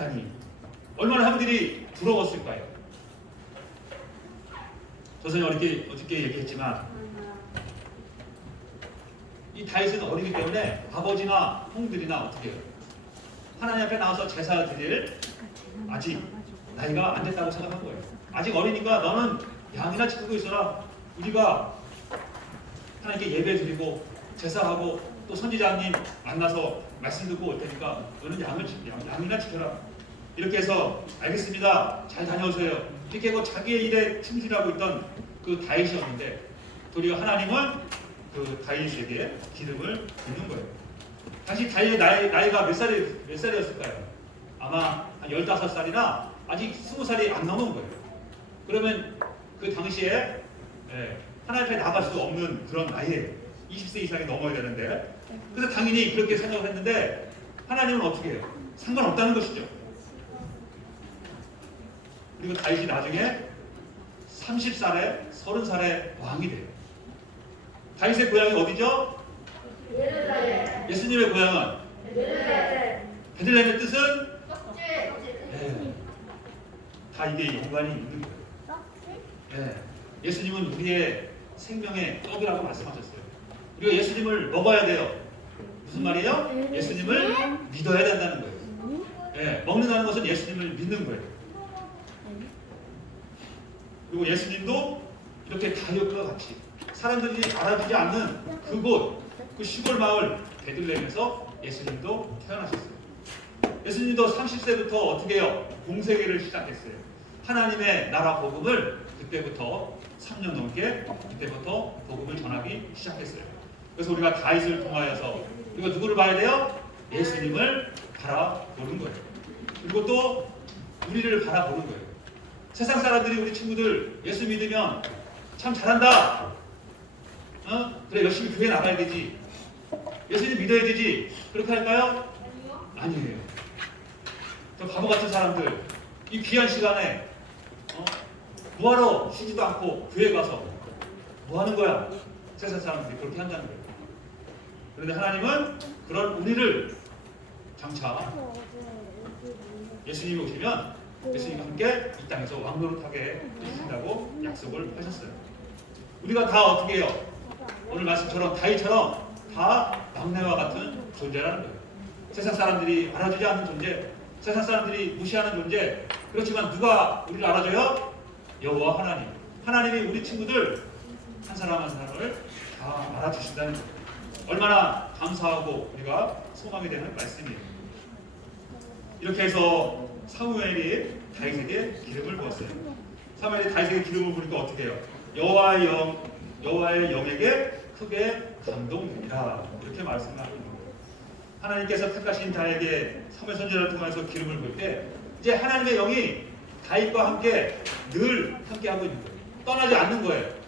하다니 얼마나 형들이 부러웠을까요? 조선이 어저께 얘기했지만 이 다윗은 어리기 때문에 아버지나 형들이나 어떻게 해요? 하나님 앞에 나와서 제사 드릴 아직 나이가 안 됐다고 생각한 거예요. 아직 어리니까 너는 양이나 지키고 있어라. 우리가 하나님께 예배 드리고 제사하고 또 선지자님 만나서 말씀 듣고 올 테니까 너는 양이나 지켜라. 이렇게 해서 알겠습니다. 잘 다녀오세요. 이렇게 하고 자기의 일에 충실하고 있던 그 다윗이었는데 도리어 하나님은 그 다윗에게 기름을 붓는 거예요. 당시 다윗의 나이가 몇 살이었을까요? 아마 한 15살이나 아직 20살이 안 넘은 거예요. 그러면 그 당시에 하나님 앞에 나갈 수 없는 그런 나이에 20세 이상이 넘어야 되는데 그래서 당연히 그렇게 생각을 했는데 하나님은 어떻게 해요? 상관없다는 것이죠. 그리고 다윗이 나중에 30살에 30살에 왕이 돼요. 다윗의 고향이 어디죠? 예수님의 고향은 베들레헴의 뜻은 다 이게 연관이 있는 거예요. 예수님은 우리의 생명의 떡이라고 말씀하셨어요. 우리가 예수님을 먹어야 돼요. 무슨 말이에요? 예수님을 믿어야 된다는 거예요. 먹는다는 것은 예수님을 믿는 거예요. 그리고 예수님도 이렇게 다윗과 같이 사람들이 알아주지 않는 그곳, 그 시골 마을 베들레헴에서 예수님도 태어나셨어요. 예수님도 30세부터 어떻게 해요? 공생애를 시작했어요. 하나님의 나라 복음을 그때부터 3년 넘게 그때부터 복음을 전하기 시작했어요. 그래서 우리가 다윗을 통하여서 우리가 누구를 봐야 돼요? 예수님을 바라보는 거예요. 그리고 또 우리를 바라보는 거예요. 세상 사람들이 우리 친구들 예수 믿으면 참 잘한다. 그래 열심히 교회 나가야 되지. 예수님 믿어야 되지. 그렇게 할까요? 아니에요. 저 바보 같은 사람들 이 귀한 시간에 뭐하러 쉬지도 않고 교회 가서 뭐 하는 거야? 세상 사람들이 그렇게 한다는 거예요. 그런데 하나님은 그런 우리를 장차 예수님이 오시면 예수님과 함께 이 땅에서 왕노릇하게 해주신다고 약속을 하셨어요. 우리가 다 어떻게 해요? 오늘 말씀처럼 다윗처럼 다 막내와 같은 존재라는 거예요. 세상 사람들이 알아주지 않는 존재, 세상 사람들이 무시하는 존재. 그렇지만 누가 우리를 알아줘요? 여호와 하나님. 하나님이 우리 친구들 한 사람 한 사람을 다 알아주신다는 거예요. 얼마나 감사하고 우리가 소망이 되는 말씀이에요. 이렇게 해서 사무엘이 다윗에게 기름을 부었어요. 사무엘이 다윗에게 기름을 부으니까 어떻게 해요? 여호와의 영에게 크게 감동되니라 이렇게 말씀하는 거예요. 하나님께서 택하신 자에게 사무엘 선지자를 통해서 기름을 부을 때 이제 하나님의 영이 다윗과 함께 늘 함께 하고 있는 거예요. 떠나지 않는 거예요.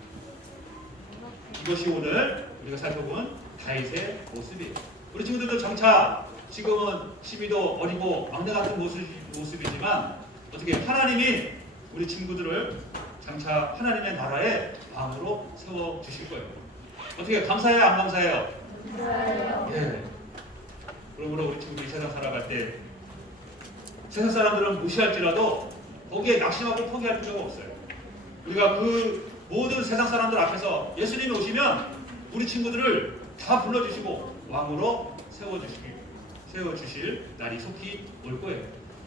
이것이 오늘 우리가 살펴본 다윗의 모습이에요. 우리 친구들도 장차 지금은 12도 어리고 막내 같은 모습이지만 어떻게 하나님이 우리 친구들을 장차 하나님의 나라의 왕으로 세워주실 거예요. 어떻게 감사해요? 안 감사해요? 감사해요. 예. 그러므로 우리 친구들이 세상 살아갈 때 세상 사람들은 무시할지라도 거기에 낙심하고 포기할 필요가 없어요. 우리가 그 모든 세상 사람들 앞에서 예수님이 오시면 우리 친구들을 다 불러주시고 왕으로 세워주실 날이 속히 올 거예요.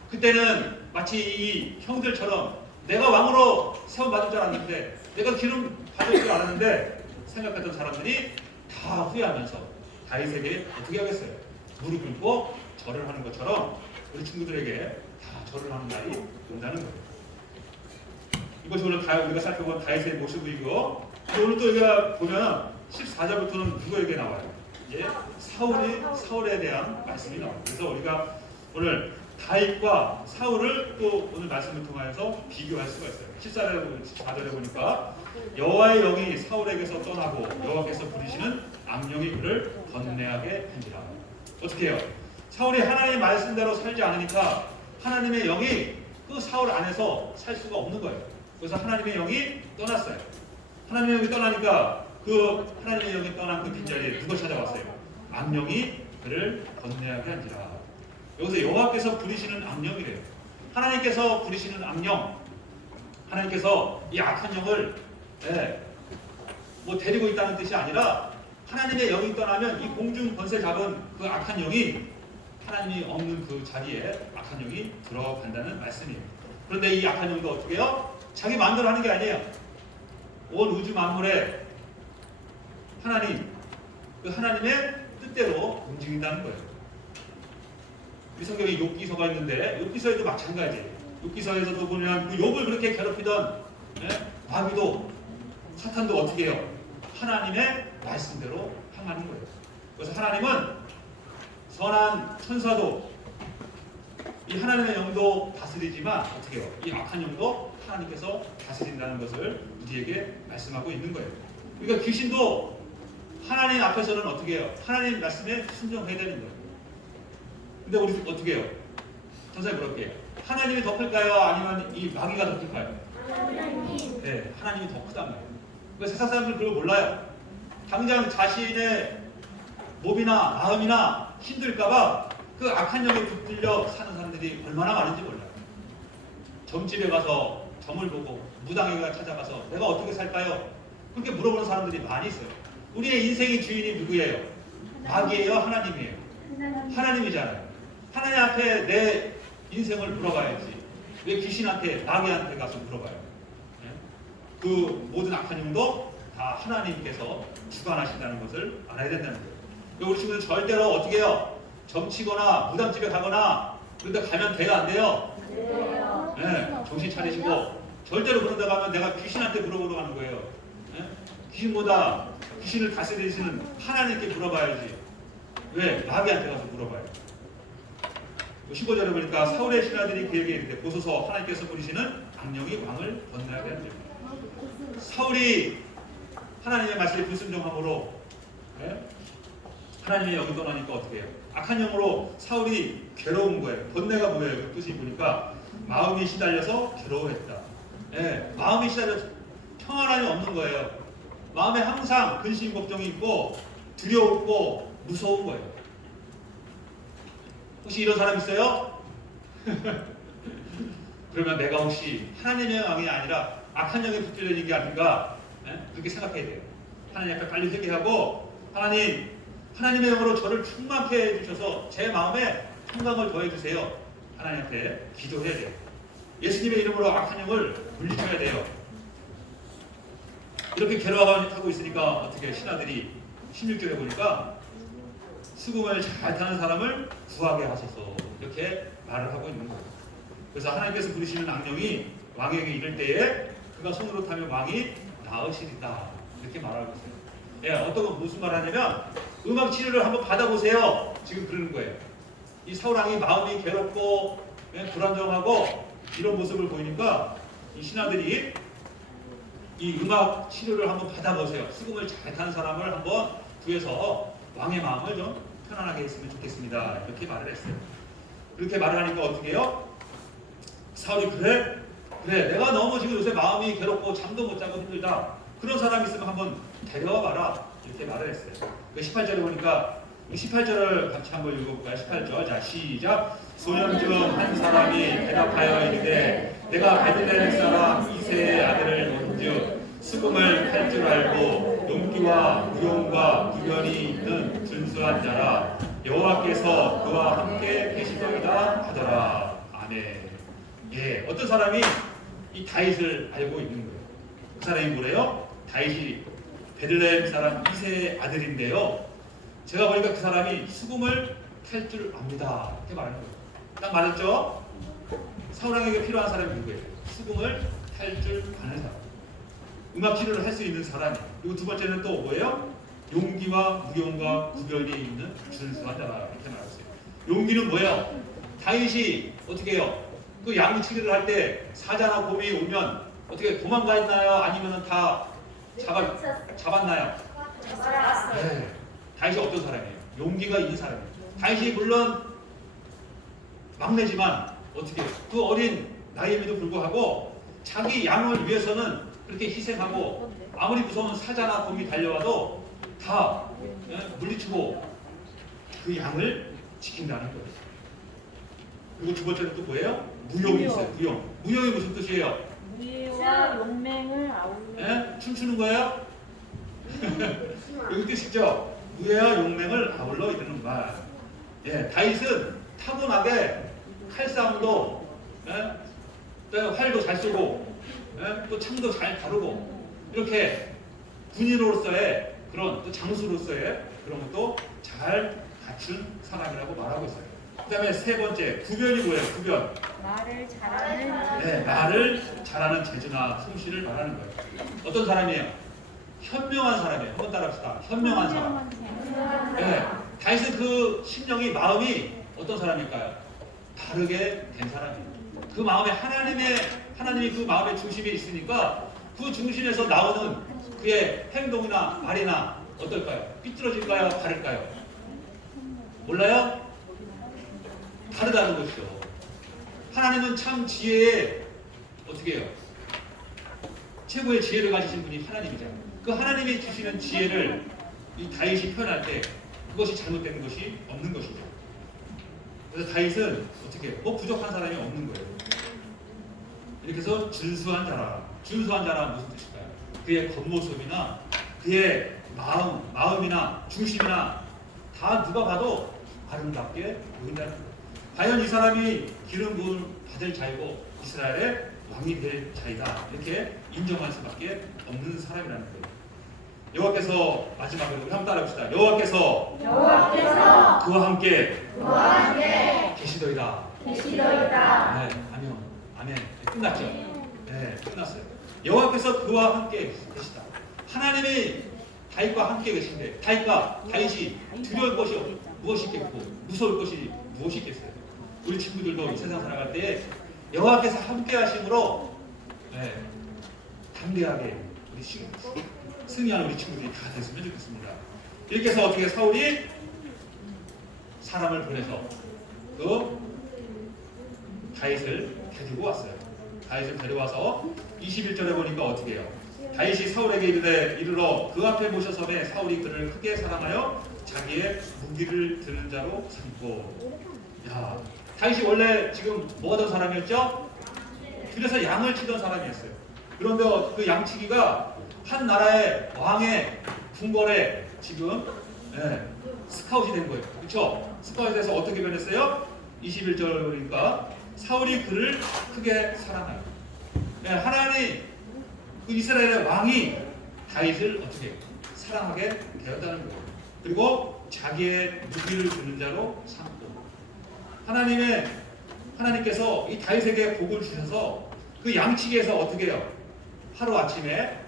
그때는 마치 이 형들처럼 내가 왕으로 세워받을 줄 알았는데 내가 기름 받을 줄 알았는데 생각했던 사람들이 다 후회하면서 다윗에게 어떻게 하겠어요? 무릎 꿇고 절을 하는 것처럼 우리 친구들에게 다 절을 하는 날이 온다는 거예요. 이것이 오늘 우리가 살펴본 다윗의 모습이고 오늘 또 우리가 보면 14절부터는 누구에게 나와요? 이제 사울에 대한 말씀이 나와요. 그래서 우리가 오늘 다윗과 사울을 또 오늘 말씀을 통하여서 비교할 수가 있어요. 14절에 보니까 여호와의 영이 사울에게서 떠나고 여호와께서 부리시는 악령이 그를 번뇌하게 한지라. 어떻게 해요? 사울이 하나님의 말씀대로 살지 않으니까 하나님의 영이 그 사울 안에서 살 수가 없는 거예요. 그래서 하나님의 영이 떠났어요. 하나님의 영이 떠나니까 그 하나님의 영이 떠난 그 빈자리에 누가 찾아왔어요? 악령이 그를 번뇌하게 한지라. 여기서 여호와께서 부리시는 악령이래요. 하나님께서 부리시는 악령, 하나님께서 이 악한 영을 뭐 데리고 있다는 뜻이 아니라 하나님의 영이 떠나면 이 공중 권세 잡은 그 악한 영이 하나님이 없는 그 자리에 악한 영이 들어간다는 말씀이에요. 그런데 이 악한 영도 어떻게 해요? 자기 마음대로 하는 게 아니에요. 온 우주 만물에 하나님, 그 하나님의 뜻대로 움직인다는 거예요. 우리 성경에 욥기서가 있는데 욥기서에도 마찬가지예요. 욥기서에서도 보면 그 욥을 그렇게 괴롭히던 마귀도 사탄도 어떻게 해요? 하나님의 말씀대로 행하는 거예요. 그래서 하나님은 선한 천사도 이 하나님의 영도 다스리지만 어떻게 해요? 이 악한 영도 하나님께서 다스린다는 것을 우리에게 말씀하고 있는 거예요. 그러니까 귀신도 하나님 앞에서는 어떻게 해요? 하나님 말씀에 순종해야 되는 거예요. 근데 우리 어떻게 해요? 전사님 물어볼게요. 하나님이 더 클까요? 아니면 이 마귀가 더 클까요? 하나님. 네, 하나님이 더 크단 말이에요. 그래서 세상 사람들은 그걸 몰라요. 당장 자신의 몸이나 마음이나 힘들까봐 그 악한 영에 붙들려 사는 사람들이 얼마나 많은지 몰라요. 점집에 가서 점을 보고 무당에게 찾아가서 내가 어떻게 살까요? 그렇게 물어보는 사람들이 많이 있어요. 우리의 인생의 주인이 누구예요? 마귀예요? 하나님이에요? 하나님이잖아요. 하나님 앞에 내 인생을 물어봐야지. 왜 귀신한테, 마귀한테 가서 물어봐요? 그 모든 악한 영도 다 하나님께서 주관하신다는 것을 알아야 된다는 거예요. 우리 친구들 절대로 어떻게 해요? 점치거나 무당집에 가거나 그런데 가면 돼요? 안 돼요? 네, 정신 차리시고 절대로 그런 데 가면 내가 귀신한테 물어보러 가는 거예요. 네? 귀신보다 귀신을 다스리시는 하나님께 물어봐야지. 왜? 마귀한테 가서 물어봐요. 15절에 보니까 사울의 신하들이 그에게 이르되 보소서 하나님께서 부리시는 악령이 왕을 건너야 되는데 사울이 하나님의 말씀에 불순종함으로 하나님의 영이 떠나니까 어떻게 해요? 악한 영으로 사울이 괴로운 거예요. 번뇌가 뭐예요? 그 뜻이 보니까 마음이 시달려서 괴로워했다. 마음이 시달려서 평안함이 없는 거예요. 마음에 항상 근심 걱정이 있고 두려웠고 무서운 거예요. 혹시 이런 사람 있어요? 그러면 내가 혹시 하나님의 영이 아니라 악한 영에 붙들려 있는 게 아닌가? 그렇게 생각해야 돼요. 하나님 앞에 빨리 회개하고 하나님의 영으로 저를 충만케 해주셔서 제 마음에 평강을 더해주세요. 하나님 앞에 기도해야 돼요. 예수님의 이름으로 악한 영을 물리쳐야 돼요. 이렇게 괴로워하고 있으니까 어떻게 신하들이 16절에 보니까 수금을 잘 타는 사람을 구하게 하소서 이렇게 말을 하고 있는 거예요. 그래서 하나님께서 부르시는 악령이 왕에게 이를 때에 그가 손으로 타면 왕이 나으시리다 이렇게 말하고 있어요. 어떤 건 무슨 말 하냐면 음악 치료를 한번 받아보세요. 지금 그러는 거예요. 이 사울왕이 마음이 괴롭고 불안정하고 이런 모습을 보이니까 이 신하들이 이 음악 치료를 한번 받아보세요. 수금을 잘 타는 사람을 한번 구해서 왕의 마음을 좀 편안하게 했으면 좋겠습니다. 이렇게 말을 했어요. 그렇게 말을 하니까 어떻게 해요? 사울이 그래 내가 너무 지금 요새 마음이 괴롭고 잠도 못 자고 힘들다. 그런 사람 있으면 한번 데려와 봐라. 이렇게 말을 했어요. 18절에 보니까 18절을 같이 한번 읽어볼까요? 18절. 자, 시작. 소년 중 한 사람이 대답하여 이르되 내가 베들레헴 사람 이새의 아들을 본즉 수금을 탈 줄 알고 용기와 무용과 구별이 있는 준수한 자라 여호와께서 그와 함께 계시더이다 하더라. 아멘. 어떤 사람이 이 다윗을 알고 있는 거예요. 그 사람이 뭐래요? 다윗이 베들레헴 사람 이새의 아들인데요. 제가 보니까 그 사람이 수금을 탈 줄 압니다. 이렇게 말하는 거예요. 딱 맞았죠? 사울왕에게 필요한 사람이 누구예요? 수금을 탈 줄 아는 사람. 음악 치료를 할 수 있는 사람이. 그리고 두 번째는 또 뭐예요? 용기와 무용과 구별이 있는 준수한 자라. 이렇게 말했어요. 용기는 뭐예요? 다윗이 어떻게 해요? 그 양이 치료를 할 때 사자나 곰이 오면 어떻게 도망가 있나요? 아니면 다 잡았나요? 네. 다윗이 어떤 사람이에요? 용기가 있는 사람이에요. 다윗이 물론 막내지만 어떻게 그 어린 나이임에도 불구하고 자기 양을 위해서는 그렇게 희생하고 아무리 무서운 사자나 곰이 달려와도 다 물리치고 그 양을 지킨다는 거예요. 그리고 두 번째는 또 뭐예요? 무용이 있어요. 무용. 무용이 무슨 뜻이에요? 무예와 용맹을 아울러. 예? 춤추는 거예요? 여기 뜻이죠. 무예와 용맹을 아울러 이루는 말. 예, 다윗은 타고나게 칼싸움도, 예? 또 활도 잘 쏘고, 예? 또 창도 잘 다루고, 이렇게 군인으로서의 그런 또 장수로서의 그런 것도 잘 갖춘 사람이라고 말하고 있어요. 그 다음에 세 번째, 구변이 뭐예요? 구변. 말을 잘하는. 네, 말을 잘하는 재주나 솜씨를 말하는 거예요. 어떤 사람이에요? 현명한 사람이에요. 한번 따라합시다. 현명한 사람. 네, 다윗은 그 심령이, 마음이 어떤 사람일까요? 바르게 된 사람이에요. 그 마음에 하나님이 그 마음의 중심에 있으니까 그 중심에서 나오는 그의 행동이나 말이나 어떨까요? 삐뚤어질까요? 바를까요? 몰라요? 다르다는 것이죠. 하나님은 참 지혜에 어떻게 해요? 최고의 지혜를 가지신 분이 하나님이잖아요. 그 하나님이 주시는 지혜를 이 다윗이 표현할 때 그것이 잘못된 것이 없는 것이죠. 그래서 다윗은 어떻게 해요? 부족한 사람이 없는 거예요. 이렇게 해서 준수한 자라. 준수한 자라 무슨 뜻일까요? 그의 겉모습이나 그의 마음이나 중심이나 다 누가 봐도 아름답게 보인다는 거예요. 과연 이 사람이 기름 부음을 받을 자이고 이스라엘의 왕이 될 자이다. 이렇게 인정할 수밖에 없는 사람이라는 거예요. 여호와께서 마지막으로 우리 한번 따라합시다. 여호와께서 그와 함께 계시더이다. 네, 아멘. 끝났죠? 네, 끝났어요. 여호와께서 그와 함께 계시다. 하나님이 다윗과 함께 계신데 다윗이 두려울 것이 무엇이 있겠고 무서울 것이 무엇이 있겠어요? 우리 친구들도 이 세상 살아갈 때 여호와께서 함께 하심으로 담대하게 우리 승리하는 우리 친구들이 다 됐으면 좋겠습니다. 이렇게 해서 어떻게 사울이 사람을 보내서 그 다윗을 데리고 왔어요. 다윗을 데려와서 21절에 보니까 어떻게 해요? 다윗이 사울에게 이르러 그 앞에 모셔서매 사울이 그를 크게 사랑하여 자기의 무기를 드는 자로 삼고. 야, 다윗이 원래 지금 뭐 하던 사람이었죠? 그래서 양을 치던 사람이었어요. 그런데 그 양치기가 한 나라의 왕의 궁궐에 지금 스카웃이 된 거예요. 그렇죠? 스카웃이 돼서 어떻게 변했어요? 21절 보니까 사울이 그를 크게 사랑하여. 하나님 그 이스라엘의 왕이 다윗을 어떻게 사랑하게 되었다는 거예요. 그리고 자기의 무기를 드는 자로 삼고. 하나님께서 이 다윗에게 복을 주셔서 그 양치기에서 어떻게 해요? 하루 아침에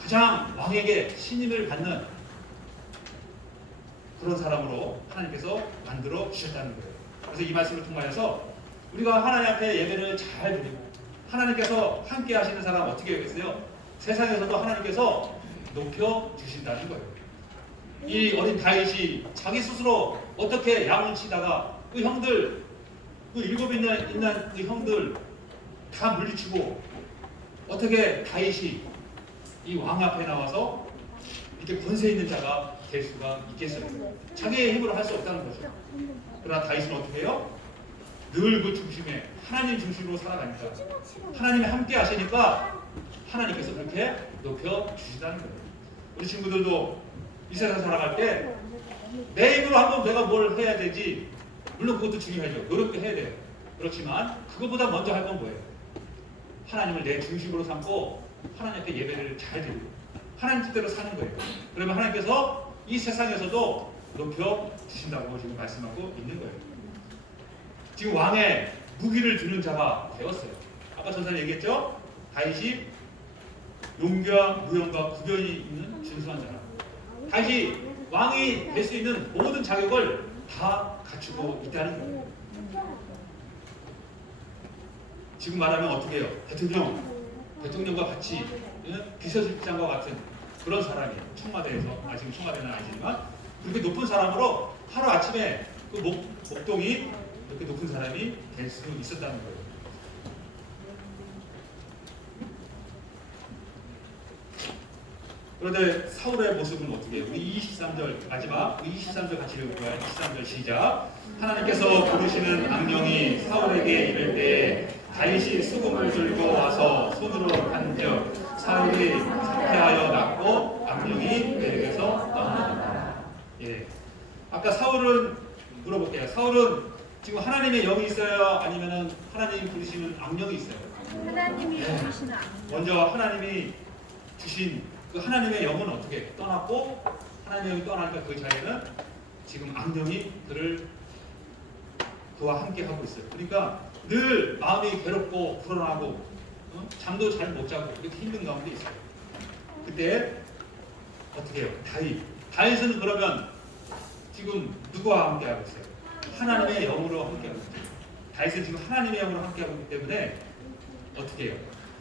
가장 왕에게 신임을 받는 그런 사람으로 하나님께서 만들어 주셨다는 거예요. 그래서 이 말씀을 통하여서 우리가 하나님 앞에 예배를 잘 드리고 하나님께서 함께 하시는 사람 어떻게 하겠어요? 세상에서도 하나님께서 높여 주신다는 거예요. 이 어린 다윗이 자기 스스로 어떻게 양을 치다가 그 형들, 그 일곱 있는 그 형들 다 물리치고 어떻게 다윗이 이 왕 앞에 나와서 이렇게 권세 있는 자가 될 수가 있겠어요? 자기의 힘으로 할 수 없다는 거죠. 그러나 다윗은 어떻게 해요? 늘 그 중심에 하나님 중심으로 살아가니까 하나님이 함께 하시니까 하나님께서 그렇게 높여 주시다는 거예요. 우리 친구들도 이 세상 살아갈 때 내 힘으로 한번 내가 뭘 해야 되지. 물론 그것도 중요하죠. 노력도 해야 돼요. 그렇지만 그것보다 먼저 할 건 뭐예요? 하나님을 내 중심으로 삼고 하나님 앞에 예배를 잘 드리고 하나님 뜻대로 사는 거예요. 그러면 하나님께서 이 세상에서도 높여 주신다고 지금 말씀하고 있는 거예요. 지금 왕의 무기를 드는 자가 되었어요. 아까 전사님 얘기했죠? 다윗이 용기와 무용과 구변이 있는 준수한 자라. 다윗이 왕이 될 수 있는 모든 자격을 다 갖추고 있다는 거예요. 지금 말하면 어떻게 해요? 대통령과 같이 비서실장과 같은 그런 사람이에요. 청와대에서, 지금 청와대는 아니지만 그렇게 높은 사람으로 하루 아침에 그 목동이 이렇게 높은 사람이 될 수 있었다는 거예요. 그런데 사울의 모습은 어떻게 해요? 우리 23절 마지막 우리 23절 같이 읽어볼까요? 23절 시작. 하나님께서 부르시는 악령이 사울에게 이를 때 다윗이 수금을 들고 와서 손으로 간즉 사울이 사퇴하여 낫고 악령이 그에게서 떠나니라. 예. 아까 사울은 물어볼게요. 사울은 지금 하나님의 영이 있어요? 아니면은 하나님이 부르시는 악령이 있어요? 하나님이 네. 주시는 악령. 먼저 하나님이 주신 그 하나님의 영은 어떻게 떠났고 하나님의 영이 떠나니까 그 자리에는 지금 악령이 그와 함께 하고 있어요. 그러니까 늘 마음이 괴롭고 불안하고 잠도 잘 못 자고 이렇게 힘든 가운데 있어요. 그때 어떻게 해요? 다윗은 그러면 지금 누구와 함께 하고 있어요? 하나님의 영으로 함께 하고 있어요. 다윗은 지금 하나님의 영으로 함께 하고 있기 때문에 어떻게 해요?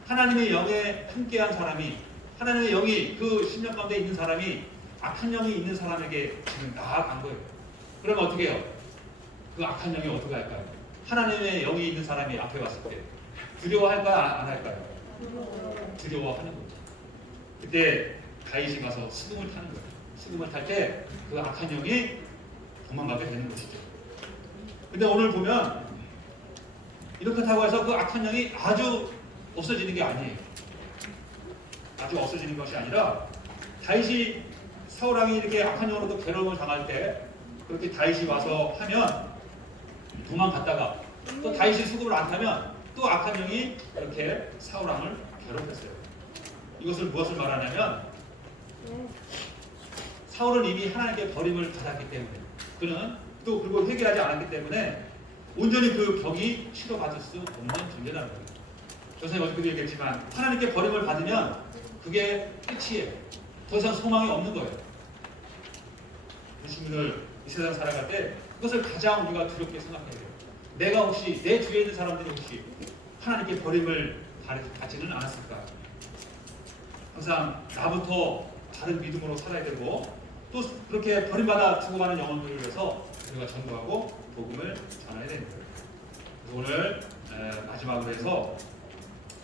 하나님의 영에 함께한 사람이 하나님의 영이 그 심령 가운데 있는 사람이 악한 영이 있는 사람에게 지금 나아간 거예요. 그러면 어떻게 해요? 그 악한 영이 어떻게 할까요? 하나님의 영이 있는 사람이 앞에 왔을 때 두려워할까요? 안 할까요? 두려워하는 거죠. 그때 다윗이 가서 수금을 타는 거예요. 수금을 탈 때 그 악한 영이 도망가게 되는 것이죠. 근데 오늘 보면 이렇게 타고 해서 그 악한 영이 아주 없어지는 게 아니에요. 아주 없어지는 것이 아니라 다윗이 사울왕이 이렇게 악한 영으로도 괴로움을 당할 때 그렇게 다윗이 와서 하면 도망갔다가 또 다윗이 수금을 안 타면 또 악한 영이 이렇게 사울왕을 괴롭혔어요. 이것을 무엇을 말하냐면 사울은 이미 하나님께 버림을 받았기 때문에 그는 또 그리고 회개하지 않았기 때문에 온전히 그 격이 치료받을 수 없는 존재라는 거예요. 선생님 어저께도 얘기했지만 하나님께 버림을 받으면 그게 끝이에요. 더 이상 소망이 없는 거예요. 우리 친구들 이 세상 살아갈 때 그것을 가장 우리가 두렵게 생각해야 돼요. 내가 혹시 내 주위에 있는 사람들이 혹시 하나님께 버림을 받지는 않았을까? 항상 나부터 다른 믿음으로 살아야 되고 또 그렇게 버림받아 죽어가는 영혼들을 위해서 우리가 전도하고 복음을 전해야 되는 거예요. 오늘 마지막으로 해서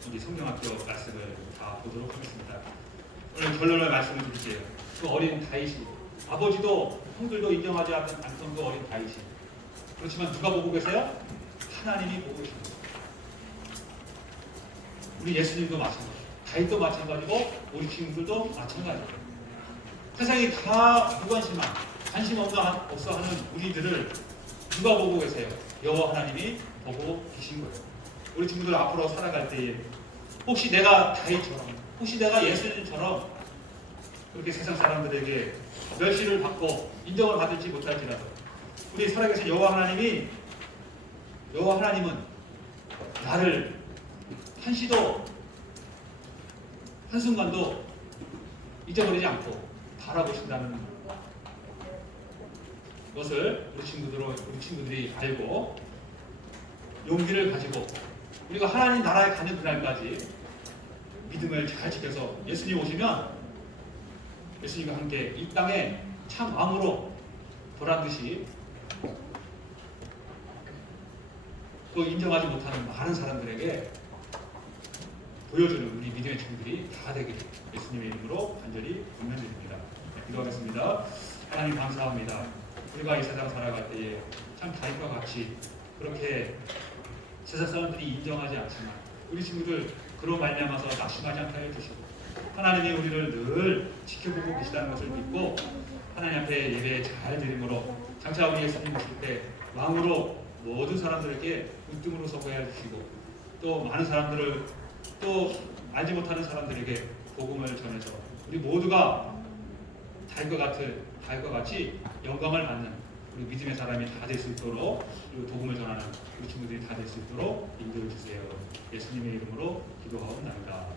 우리 성경학교 말씀을 다 보도록 하겠습니다. 오늘 결론을 말씀을 드릴게요. 그 어린 다윗이 아버지도 형들도 인정하지 않던 그 어린 다윗이 그렇지만 누가 보고 계세요? 하나님이 보고 계십니다. 우리 예수님도 마찬가지고 다윗도 마찬가지고 우리 친구들도 마찬가지고 세상이 다 무관심한 관심 없어 하는 우리들을 누가 보고 계세요? 여호와 하나님이 보고 계신 거예요. 우리 친구들 앞으로 살아갈 때에 혹시 내가 다윗처럼 혹시 내가 예수님처럼 그렇게 세상 사람들에게 멸시를 받고 인정을 받을지 못할지라도 우리 살아계신 여호와 하나님은 나를 한순간도 잊어버리지 않고 바라보신다는 것을 우리 친구들이 알고 용기를 가지고 우리가 하나님 나라에 가는 그날까지 믿음을 잘 지켜서 예수님 오시면 예수님과 함께 이 땅에 참 왕으로 보란듯이 또 인정하지 못하는 많은 사람들에게 보여주는 우리 믿음의 친구들이 다 되기를 예수님의 이름으로 간절히 권면드립니다. 기도하겠습니다. 하나님 감사합니다. 우리가 이 세상 살아갈 때에 참 다윗과 같이 그렇게 세상 사람들이 인정하지 않지만 우리 친구들 그로 말미암아서 낙심하지 않게 해주시고 하나님이 우리를 늘 지켜보고 계시다는 것을 믿고 하나님 앞에 예배 잘 드림으로 장차 우리 예수님 오실 때 왕으로 모든 사람들에게 웃음으로 서게 해주시고 또 많은 사람들을 또 알지 못하는 사람들에게 복음을 전해서 우리 모두가 다윗과 같이 영광을 받는 우리 믿음의 사람이 다 될 수 있도록 그리고 복음을 전하는 우리 친구들이 다 될 수 있도록 인도해 주세요. 예수님의 이름으로 기도하옵나이다.